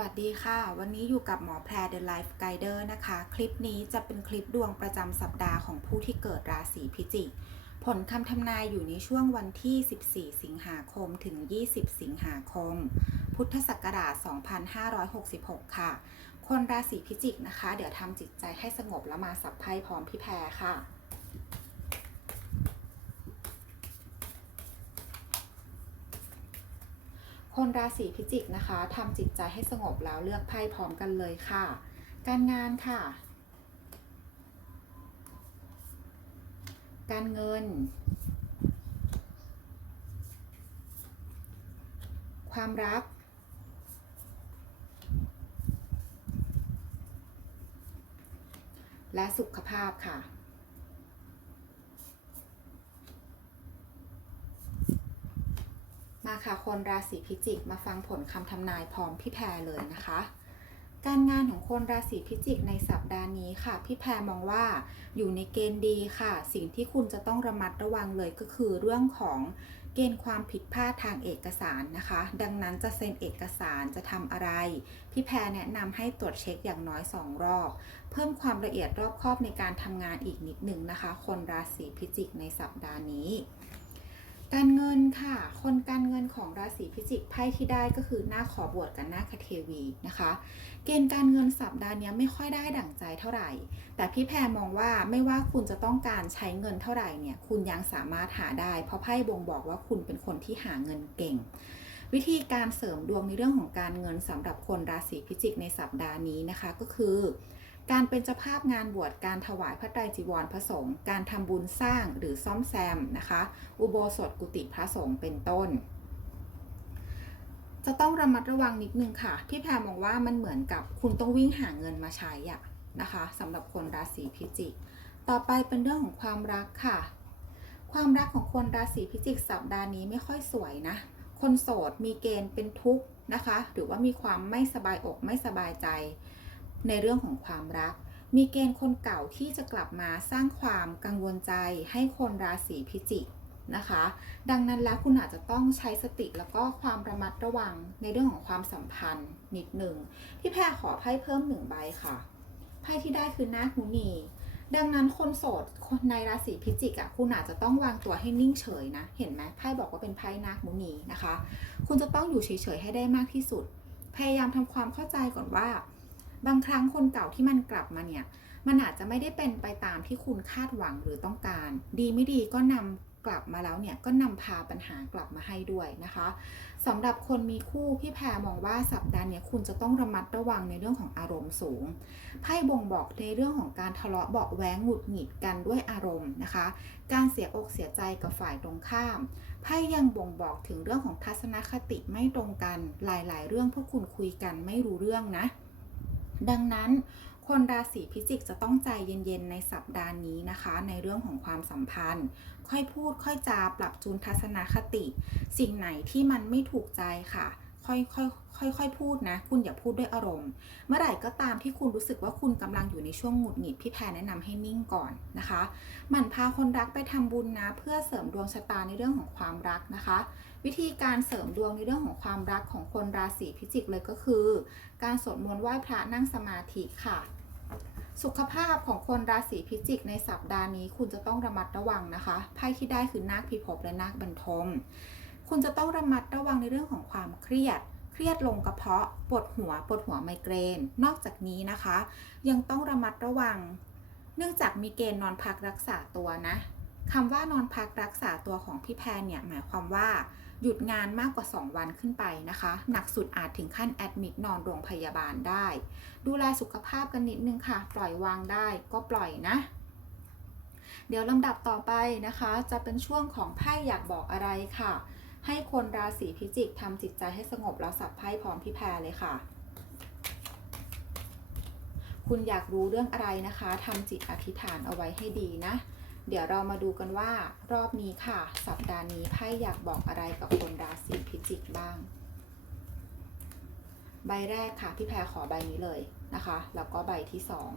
วัสดีค่ะ วันนี้อยู่กับหมอแพร The Life Guider นะคะ คลิปนี้จะเป็นคลิปดวงประจำสัปดาห์ของผู้ที่เกิดราศีพิจิก ผลคำทำนายอยู่ในช่วงวันที่ 14 สิงหาคมถึง 20 สิงหาคม พุทธศักราช 2566 ค่ะ คนราศีพิจิกนะคะ เดี๋ยวทำจิตใจให้สงบแล้วมาสับไพ่พร้อมพี่แพรค่ะ คนราศีพิจิกนะคะทำจิตใจให้สงบแล้วเลือกไพ่พร้อมกันเลยค่ะ การงานค่ะ การเงิน ความรัก และสุขภาพค่ะ มาค่ะคนราศีพิจิกมาฟังผลคำทำนายพร้อมพี่แพรเลยนะคะ การงานของคนราศีพิจิกในสัปดาห์นี้ค่ะ พี่แพรมองว่าอยู่ในเกณฑ์ดีค่ะ สิ่งที่คุณจะต้องระมัดระวังเลยก็คือเรื่องของเกณฑ์ความผิดพลาดทางเอกสารนะคะ ดังนั้นจะเซ็นเอกสารจะทำอะไร พี่แพรแนะนำให้ตรวจเช็คอย่างน้อย 2 รอบ เพิ่มความละเอียดรอบคอบในการทำงานอีกนิดหนึ่งนะคะ คนราศีพิจิกในสัปดาห์นี้การเงินค่ะ คนการ ของราศีพิจิกไพ่ที่ได้ก็คือหน้าขอบวชกับหน้าคเทวีนะคะ เกณฑ์การเงินสัปดาห์นี้ไม่ค่อยได้ดั่งใจเท่าไหร่ แต่พี่แพรมองว่าไม่ว่าคุณจะต้องการใช้เงินเท่าไหร่เนี่ยคุณยังสามารถหาได้ เพราะไพ่บ่งบอกว่าคุณเป็นคนที่หาเงินเก่งวิธีการเสริมดวงในเรื่องของการเงินสำหรับคนราศีพิจิกในสัปดาห์นี้นะคะก็คือ การเป็นเจ้าภาพงานบวชการถวายพระไตรจีวรพระสงฆ์การทำบุญสร้างหรือซ่อมแซมนะคะ อุโบสถกุฏิพระสงฆ์เป็นต้น จะต้องระมัดระวังนิดนึงค่ะ พี่แพรมองว่ามันเหมือนกับคุณต้องวิ่งหาเงินมาใช้อะนะคะสำหรับคนราศีพิจิก ต่อไปเป็นเรื่องของความรักค่ะ ความรักของคนราศีพิจิกสัปดาห์นี้ไม่ค่อยสวยนะ คนโสดมีเกณฑ์เป็นทุกข์นะคะ หรือว่ามีความไม่สบายอกไม่สบายใจในเรื่องของความรัก มีเกณฑ์คนเก่าที่จะกลับมาสร้างความกังวลใจให้คนราศีพิจิก นะคะ ดังนั้นแล้วคุณอาจจะต้องใช้สติแล้วก็ความระมัดระวังในเรื่องของความสัมพันธ์นิดหนึ่งพี่แพรขอไพ่เพิ่มหนึ่งใบค่ะไพ่ที่ได้คือนาคมุนีดังนั้นคนโสดคนในราศีพิจิกอะคุณอาจจะต้องวางตัวให้นิ่งเฉยนะ เห็นไหมไพ่บอกว่าเป็นไพ่นาคมุนีนะคะ คุณจะต้องอยู่เฉยๆให้ได้มากที่สุด พยายามทำความเข้าใจก่อนว่า บางครั้งคนเก่าที่มันกลับมาเนี่ย มันอาจจะไม่ได้เป็นไปตามที่คุณคาดหวังหรือต้องการ ดีไม่ดีก็นำ กลับมาแล้วเนี่ยก็นำพาปัญหากลับมาให้ด้วยนะคะสำหรับคนมีคู่พี่แพรมองว่าสัปดาห์เนี้คุณจะต้องระมัดระวังในเรื่องของอารมณ์สูงไพ่บ่งบอกในเรื่องของการทะเลาะเบาะแว้งหงุดหงิดกันด้วยอารมณ์นะคะ การเสียอกเสียใจกับฝ่ายตรงข้ามไพ่ยังบ่งบอกถึงเรื่องของทัศนคติไม่ตรงกันหลาย ๆ เรื่องพวกคุณคุยกันไม่รู้เรื่องนะ ดังนั้น คนราศีพิจิกจะต้องใจเย็นๆ ในสัปดาห์นี้นะคะ ในเรื่องของความสัมพันธ์ ค่อยพูดค่อยจาปรับจูนทัศนคติ สิ่งไหนที่มันไม่ถูกใจค่ะ ค่อยๆค่อยๆพูดนะ คุณอย่าพูดด้วยอารมณ์ เมื่อไหร่ก็ตามที่คุณรู้สึกว่าคุณกำลังอยู่ในช่วงหงุดหงิดพี่แพรแนะนำให้นิ่งก่อนนะคะหมั่นพาคนรักไปทำบุญนะ เพื่อเสริมดวงชะตาในเรื่องของความรักนะคะ วิธีการเสริมดวงในเรื่องของความรักของคนราศีพิจิกเลยก็คือ การสวดมนต์ไหว้พระนั่งสมาธิค่ะสุขภาพของคนราศีพิจิกในสัปดาห์นี้คุณจะต้องระมัดระวังนะคะ ไพ่ที่ได้คือนาคพิภพและนาคบรรทม คุณจะต้องระมัดระวังในเรื่องของความเครียด เครียดลงกระเพาะ ปวดหัว ปวดหัวไมเกรน นอกจากนี้นะคะ ยังต้องระมัดระวัง เนื่องจากมีเกณฑ์นอนพักรักษาตัวนะคำว่านอนพักรักษาตัวของพี่แพรเนี่ยหมายความว่าหยุดงานมากกว่า 2 วันขึ้นไปนะคะ หนักสุดอาจถึงขั้นแอดมิดนอนโรงพยาบาลได้ ดูแลสุขภาพกันนิดนึงค่ะ ปล่อยวางได้ก็ปล่อยนะ เดี๋ยวลำดับต่อไปนะคะ จะเป็นช่วงของไพ่อยากบอกอะไรค่ะ ให้คนราศีพิจิกทำจิตใจให้สงบแล้วสับไพ่พร้อมพี่แพรเลยค่ะ คุณอยากรู้เรื่องอะไรนะคะทำจิตอธิษฐานเอาไว้ให้ดีนะ เดี๋ยวเรามาดูกันว่ารอบนี้ค่ะ สัปดาห์นี้ไพ่อยากบอกอะไรกับคนราศีพิจิกบ้าง ใบแรกค่ะพี่แพรขอใบนี้เลยนะคะ แล้วก็ใบที่สอง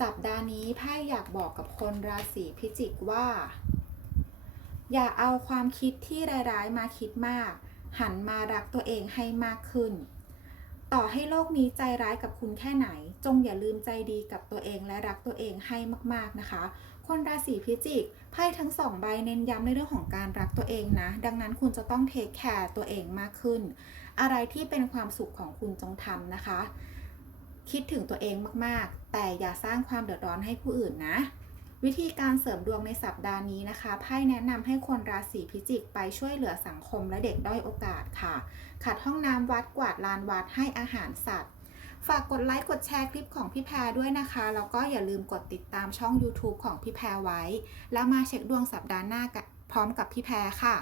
สัปดาห์นี้ไพ่อยากบอกกับคนราศีพิจิกว่า อย่าเอาความคิดที่ร้ายๆมาคิดมาก หันมารักตัวเองให้มากขึ้น ต่อให้โลกนี้ใจร้ายกับคุณแค่ไหน จงอย่าลืมใจดีกับตัวเองและรักตัวเองให้มากๆนะคะ คนราศีพิจิกไพ่ทั้งสองใบเน้นย้ำในเรื่องของการรักตัวเองนะ ดังนั้นคุณจะต้องเทคแคร์ตัวเองมากขึ้น อะไรที่เป็นความสุขของคุณจงทำนะคะ คิดถึงตัวเองมากๆ แต่อย่าสร้างความเดือดร้อนให้ผู้อื่นนะ วิธีการเสริมดวงในสัปดาห์นี้นะคะไพ่แนะนำให้คนราศีพิจิกไปช่วยเหลือสังคมและเด็กด้อยโอกาสค่ะ ขัดห้องน้ำวัดกวาดลานวัดให้อาหารสัตว์ ฝากกดไลค์กดแชร์คลิปของพี่แพรด้วยนะคะ แล้วก็อย่าลืมกดติดตามช่อง YouTube ของพี่แพรไว้ แล้วมาเช็คดวงสัปดาห์หน้าพร้อมกับพี่แพรค่ะ